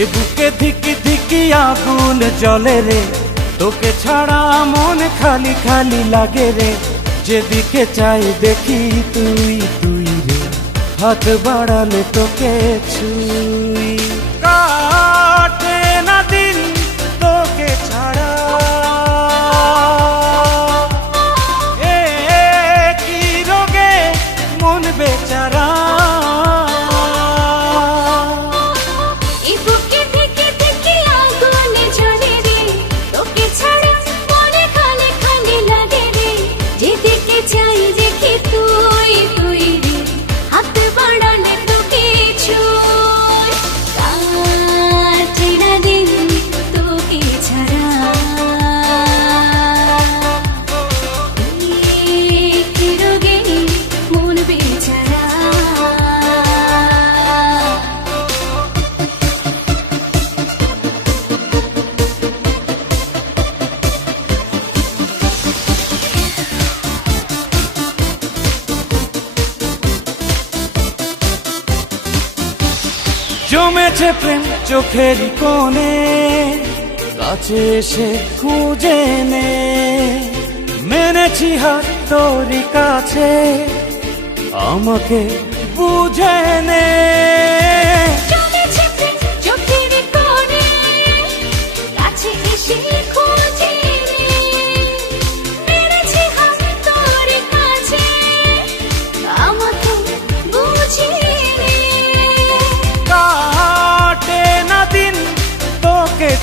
এ বুকে ধিকি ধিকি আগুন জ্বলে রে, তোকে ছাড়া মন খালি খালি লাগে রে। যেদিকে চাই দেখি তুই তুই রে, হাত বাড়ালে তোকে ছুঁই। কাটে না দিন তোকে ছাড়া, এ কি রোগে মন বেচারা। জমেছে প্রেম চোখের কোণে, কাছে এসে খুঁজে নে। মেনেছি হাত তোরই কাছে, আমাকে বুঝে নে।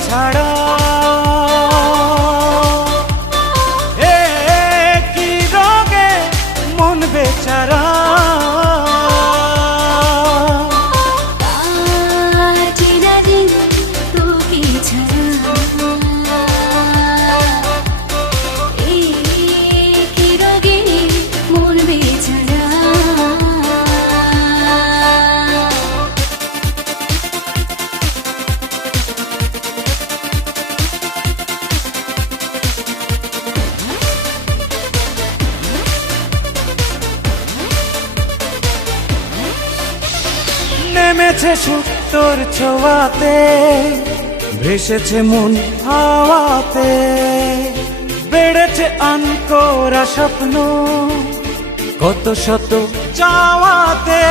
ছাড়া এ কি রোগে মন বেচারা। নেমেছে সুখ তোর ছোঁয়াতে, ভেসেছে মন হাওয়াতে। বেড়েছে আনকোরা স্বপ্ন কত শত চাওয়াতে।